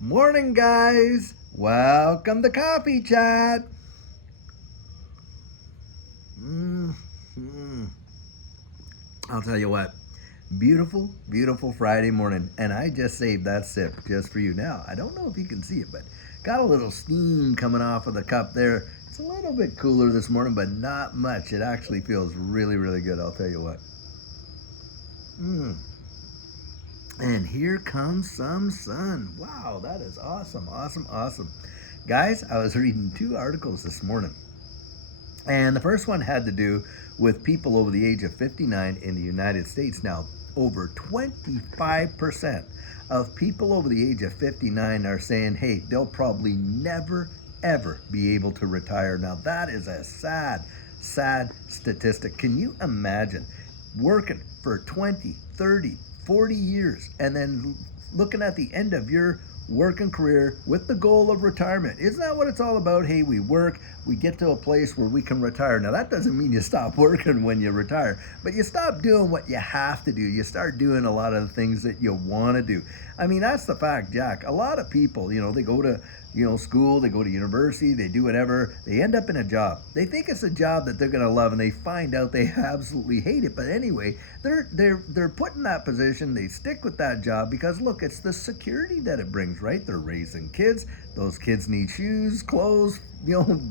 Morning, guys. Welcome to Coffee Chat. Mm-hmm. I'll tell you what, beautiful, beautiful Friday morning, and I just saved that sip just for you. Now, I don't know if you can see it, but got a little steam coming off of the cup there. It's a little bit cooler this morning, but not much. It actually feels really, really good. I'll tell you what. Mm. And here comes some sun. Wow, that is awesome, awesome, awesome. Guys, I was reading two articles this morning. And the first one had to do with people over the age of 59 in the United States. Now, over 25% of people over the age of 59 are saying, hey, they'll probably never, ever be able to retire. Now, that is a sad, sad statistic. Can you imagine working for 20, 30, 40 years and then looking at the end of your working career with the goal of retirement? Isn't that what it's all about? Hey, we work, we get to a place where we can retire. Now, that doesn't mean you stop working when you retire, but you stop doing what you have to do. You start doing a lot of the things that you want to do. I mean, that's the fact, Jack. A lot of people, they go to school, they go to university, they do whatever, they end up in a job. They think it's a job that they're going to love, and they find out they absolutely hate it. But anyway, they're put in that position. They stick with that job because look, it's the security that it brings, right? They're raising kids. Those kids need shoes, clothes,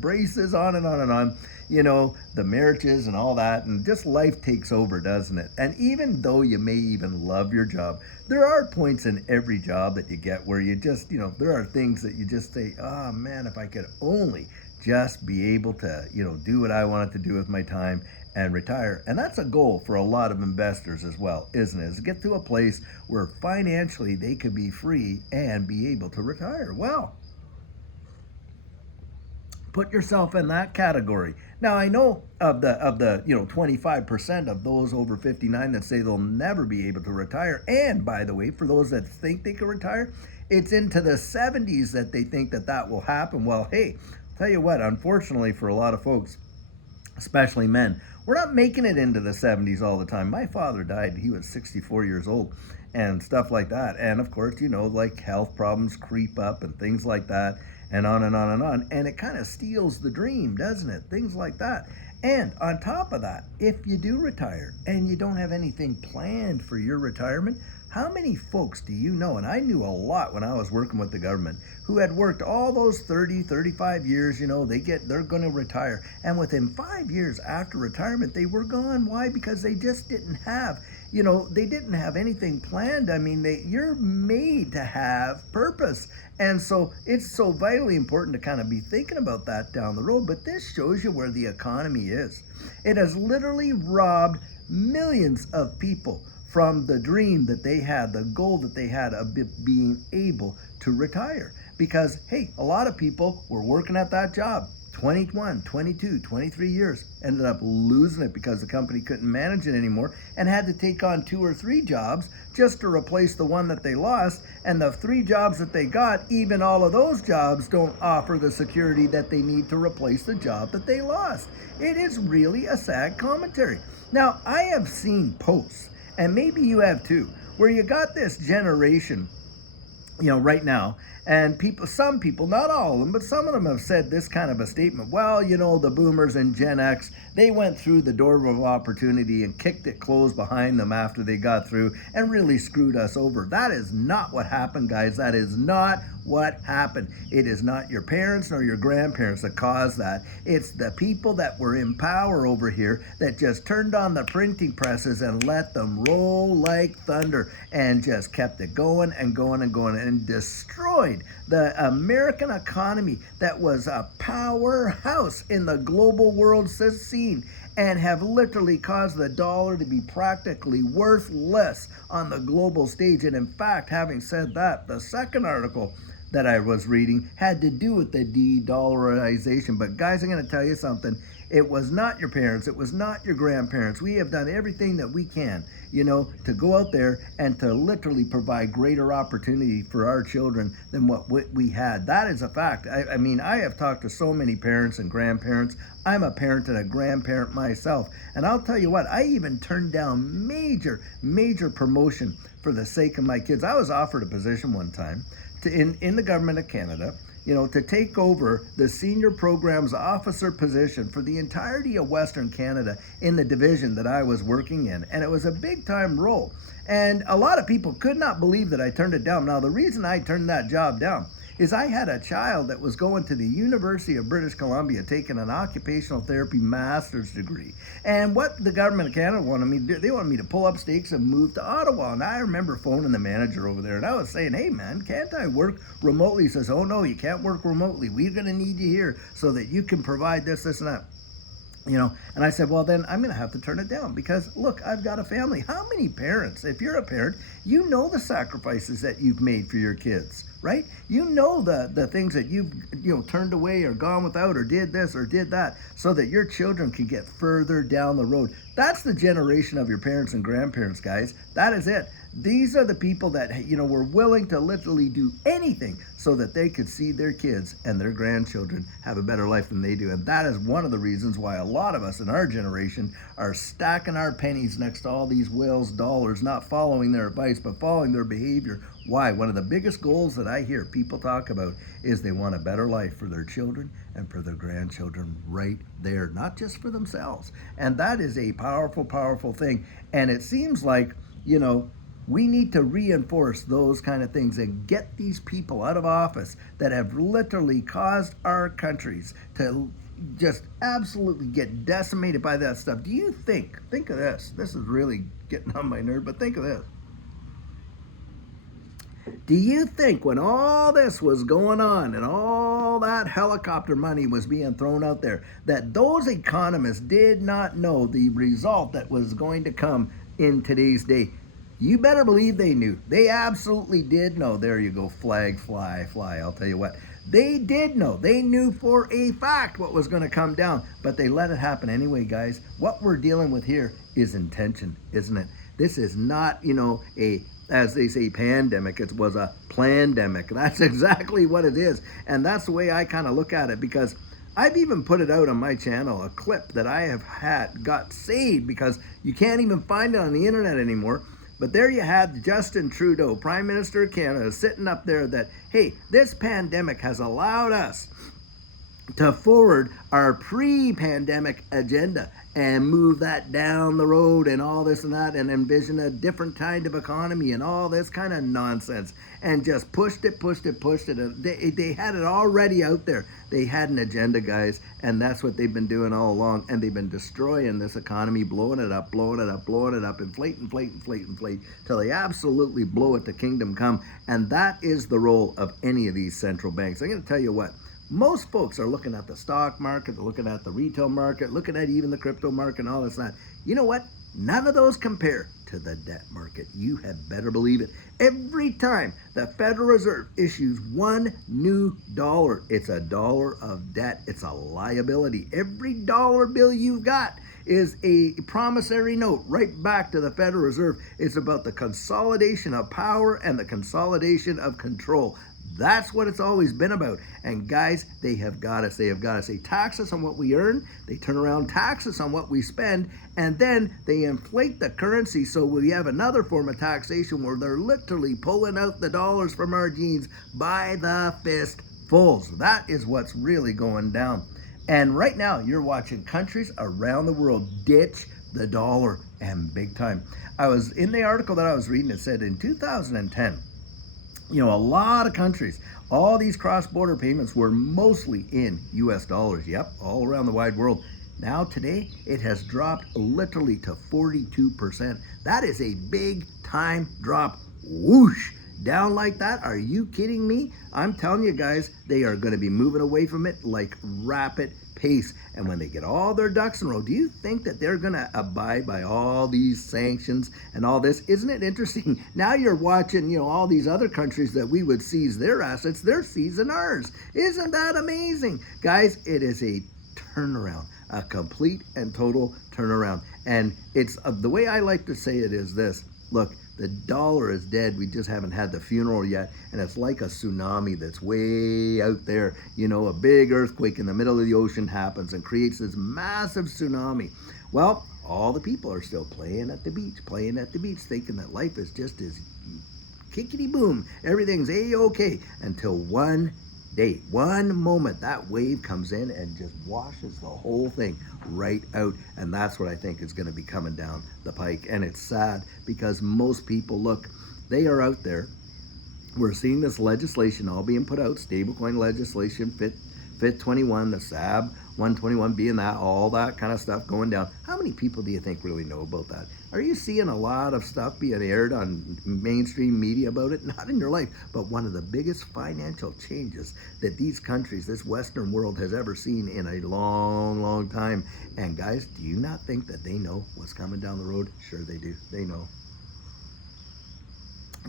braces, on and on and on. The marriages and all that, and just life takes over, doesn't it? And even though you may even love your job, there are points in every job that you get where you just, there are things that you just say, oh man, if I could only just be able to, do what I wanted to do with my time and retire. And that's a goal for a lot of investors as well, isn't it? Is to get to a place where financially they could be free and be able to retire. Well, put yourself in that category. Now I know of the 25% of those over 59 that say they'll never be able to retire. And by the way, for those that think they can retire, it's into the 70s that they think that will happen. Well, hey, tell you what, unfortunately for a lot of folks, especially men, we're not making it into the 70s all the time. My father died, he was 64 years old and stuff like that. And of course, like health problems creep up and things like that, and on and on and on. And it kind of steals the dream, doesn't it? Things like that. And on top of that, if you do retire and you don't have anything planned for your retirement, how many folks do you know? And I knew a lot when I was working with the government who had worked all those 30, 35 years, they're going to retire. And within 5 years after retirement, they were gone. Why? Because they just didn't have, they didn't have anything planned. I mean, you're made to have purpose. And so it's so vitally important to kind of be thinking about that down the road. But this shows you where the economy is. It has literally robbed millions of people from the dream that they had, the goal that they had of being able to retire. Because, hey, a lot of people were working at that job 21, 22, 23 years, ended up losing it because the company couldn't manage it anymore and had to take on 2 or 3 jobs just to replace the one that they lost. And the 3 jobs that they got, even all of those jobs don't offer the security that they need to replace the job that they lost. It is really a sad commentary. Now, I have seen posts, and maybe you have too, where you got this generation, right now, and some people, not all of them, but some of them have said this kind of a statement. Well, the boomers and Gen X, they went through the door of opportunity and kicked it closed behind them after they got through and really screwed us over. That is not what happened, guys. That is not what happened. It is not your parents nor your grandparents that caused that. It's the people that were in power over here that just turned on the printing presses and let them roll like thunder and just kept it going and going and going and destroyed the American economy that was a powerhouse in the global world scene, and have literally caused the dollar to be practically worthless on the global stage. And in fact, having said that, the second article that I was reading had to do with the de-dollarization. But guys, I'm going to tell you something. It was not your parents. It was not your grandparents. We have done everything that we can, to go out there and to literally provide greater opportunity for our children than what we had. That is a fact. I mean, I have talked to so many parents and grandparents. I'm a parent and a grandparent myself. And I'll tell you what, I even turned down major promotion for the sake of my kids. I was offered a position one time in the government of Canada, to take over the senior programs officer position for the entirety of Western Canada in the division that I was working in. And it was a big time role. And a lot of people could not believe that I turned it down. Now, the reason I turned that job down is I had a child that was going to the University of British Columbia taking an occupational therapy master's degree. And what the government of Canada wanted me to do, they wanted me to pull up stakes and move to Ottawa. And I remember phoning the manager over there and I was saying, hey man, can't I work remotely? He says, oh no, you can't work remotely. We're going to need you here so that you can provide this, this, and that. And I said, well, then I'm going to have to turn it down because, look, I've got a family. How many parents, if you're a parent, you know the sacrifices that you've made for your kids, right? You know the things that you've, turned away or gone without or did this or did that so that your children can get further down the road. That's the generation of your parents and grandparents, guys. That is it. These are the people that, were willing to literally do anything so that they could see their kids and their grandchildren have a better life than they do. And that is one of the reasons why a lot of us in our generation are stacking our pennies next to all these whales' dollars, not following their advice, but following their behavior. Why? One of the biggest goals that I hear people talk about is they want a better life for their children and for their grandchildren right there, not just for themselves. And that is a powerful, powerful thing. And it seems like, we need to reinforce those kind of things and get these people out of office that have literally caused our countries to just absolutely get decimated by that stuff. Do you think of this, this is really getting on my nerve, but think of this. Do you think when all this was going on and all that helicopter money was being thrown out there, that those economists did not know the result that was going to come in today's day? You better believe they knew. They absolutely did know. There you go, flag, fly. I'll tell you what. They did know. They knew for a fact what was going to come down, but they let it happen anyway, guys. What we're dealing with here is intention, isn't it? This is not, as they say, pandemic. It was a plandemic. That's exactly what it is. And that's the way I kind of look at it, because I've even put it out on my channel, a clip that I have got saved because you can't even find it on the internet anymore. But there you had Justin Trudeau, Prime Minister of Canada, sitting up there that, hey, this pandemic has allowed us to forward our pre-pandemic agenda and move that down the road and all this and that and envision a different kind of economy and all this kind of nonsense and just pushed it. They had it already out there. They had an agenda, guys, and that's what they've been doing all along, and they've been destroying this economy, blowing it up, inflate, till they absolutely blow it to kingdom come, and that is the role of any of these central banks. I'm going to tell you what. Most folks are looking at the stock market, they're looking at the retail market, looking at even the crypto market and all this and that. You know what? None of those compare to the debt market. You had better believe it. Every time the Federal Reserve issues one new dollar, it's a dollar of debt. It's a liability. Every dollar bill you've got is a promissory note right back to the Federal Reserve. It's about the consolidation of power and the consolidation of control. That's what it's always been about. And guys, they have got us. They have got us. They tax us on what we earn. They turn around, tax us on what we spend. And then they inflate the currency. So we have another form of taxation where they're literally pulling out the dollars from our jeans by the fistfuls. That is what's really going down. And right now, you're watching countries around the world ditch the dollar, and big time. I was in the article that I was reading, it said in 2010, a lot of countries, all these cross-border payments were mostly in US dollars. Yep, all around the wide world. Now today, it has dropped literally to 42%. That is a big time drop. Whoosh! Down like that? Are you kidding me? I'm telling you guys, they are going to be moving away from it like rapid pace. And when they get all their ducks in a row, do you think that they're going to abide by all these sanctions and all this? Isn't it interesting? Now you're watching, all these other countries that we would seize their assets, they're seizing ours. Isn't that amazing? Guys, it is a turnaround, a complete and total turnaround. And it's the way I like to say it is this. Look, the dollar is dead. We just haven't had the funeral yet. And it's like a tsunami that's way out there. A big earthquake in the middle of the ocean happens and creates this massive tsunami. Well, all the people are still playing at the beach, thinking that life is just as kickity boom, everything's a-okay until one day, one moment, that wave comes in and just washes the whole thing right out. And that's what I think is going to be coming down the pike. And it's sad because most people, look, they are out there. We're seeing this legislation all being put out, stablecoin legislation, FIT 21, the SAB 121 being that, all that kind of stuff going down. How many people do you think really know about that? Are you seeing a lot of stuff being aired on mainstream media about it? Not in your life, but one of the biggest financial changes that these countries, this Western world has ever seen in a long, long time. And guys, do you not think that they know what's coming down the road? Sure they do. They know.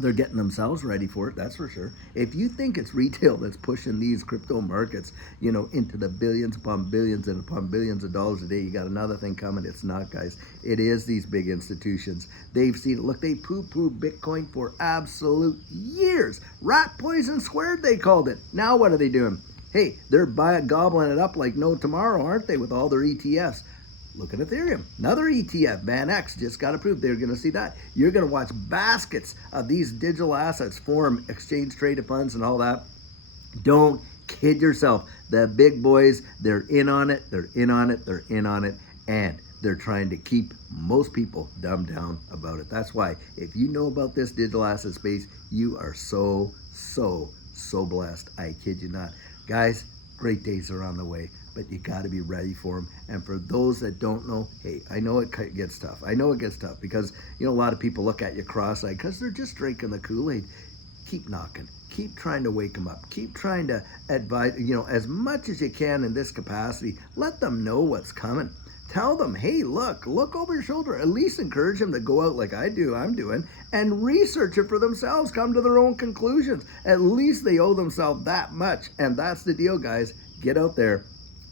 They're getting themselves ready for it, that's for sure. If you think it's retail that's pushing these crypto markets, you know, into the billions upon billions and upon billions of dollars a day, you got another thing coming. It's not, guys. It is these big institutions. They've seen it. Look, they poo-pooed Bitcoin for absolute years. Rat poison squared, they called it. Now what are they doing? Hey, they're gobbling it up like no tomorrow, aren't they, with all their ETFs? Look at Ethereum, another ETF, VanEck just got approved. They're going to see that. You're going to watch baskets of these digital assets form, exchange traded funds and all that. Don't kid yourself. The big boys, they're in on it, they're in on it, they're in on it, and they're trying to keep most people dumbed down about it. That's why if you know about this digital asset space, you are so blessed. I kid you not. Guys, great days are on the way, but you got to be ready for them. And for those that don't know, hey, I know it gets tough. I know it gets tough because, you know, a lot of people look at you cross-eyed because they're just drinking the Kool-Aid. Keep knocking. Keep trying to wake them up. Keep trying to advise, you know, as much as you can in this capacity. Let them know what's coming. Tell them, hey, look over your shoulder. At least encourage them to go out like I'm doing, and research it for themselves. Come to their own conclusions. At least they owe themselves that much. And that's the deal, guys. Get out there.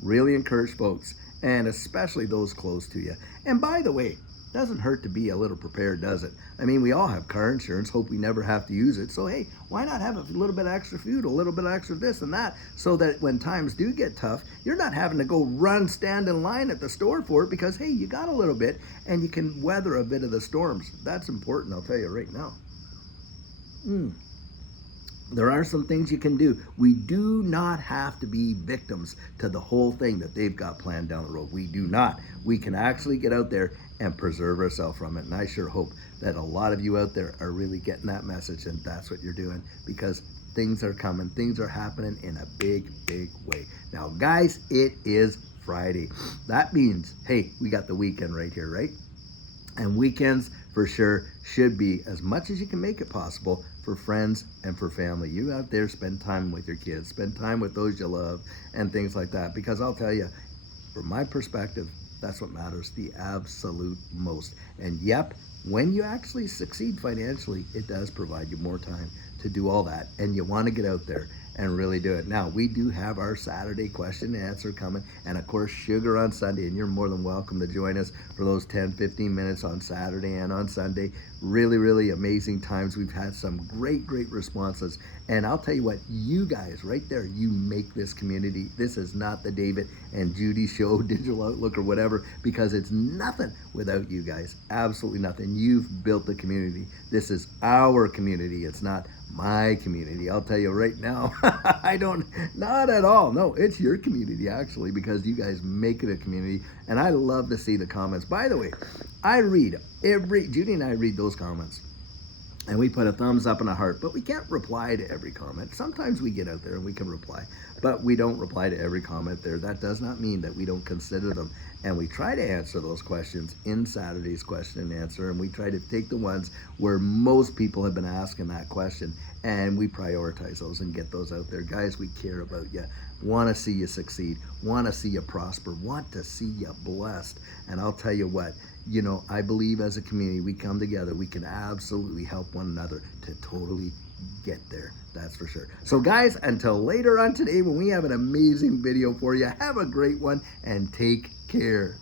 Really encourage folks, and especially those close to you. And by the way, doesn't hurt to be a little prepared, does it? I mean, we all have car insurance, hope we never have to use it. So hey, why not have a little bit extra food, a little bit extra this and that, so that when times do get tough, you're not having to go stand in line at the store for it, because hey, you got a little bit and you can weather a bit of the storms. That's important, I'll tell you right now. There are some things you can do. We do not have to be victims to the whole thing that they've got planned down the road. We do not. We can actually get out there and preserve ourselves from it. And I sure hope that a lot of you out there are really getting that message, and that's what you're doing, because things are coming. Things are happening in a big way. Now, guys, it is Friday. That means, hey, we got the weekend right here, right? And weekends for sure should be, as much as you can make it possible, for friends and for family. You out there, spend time with your kids, spend time with those you love and things like that. Because I'll tell you, from my perspective, that's what matters the absolute most. And yep, when you actually succeed financially, it does provide you more time to do all that. And you want to get out there and really do it. Now, we do have our Saturday question and answer coming, and of course, Sugar on Sunday, and you're more than welcome to join us for those 10-15 minutes on Saturday and on Sunday. Really amazing times. We've had some great responses, and I'll tell you what, you guys right there, you make this community. This is not the David and Judy show, Digital Outlook or whatever, because it's nothing without you guys. Absolutely nothing. You've built the community. This is our community. It's not my community. I'll tell you right now, not at all. No, it's your community actually, because you guys make it a community, and I love to see the comments. By the way, I read Judy and I read those comments, and we put a thumbs up and a heart, but we can't reply to every comment. Sometimes we get out there and we can reply, but we don't reply to every comment there. That does not mean that we don't consider them, and we try to answer those questions in Saturday's question and answer, and we try to take the ones where most people have been asking that question, and we prioritize those and get those out there. Guys, we care about you, want to see you succeed, want to see you prosper, want to see you blessed. And I'll tell you what, you know, I believe as a community, we come together, we can absolutely help one another to totally get there. That's for sure. So guys, until later on today when we have an amazing video for you, have a great one and take care.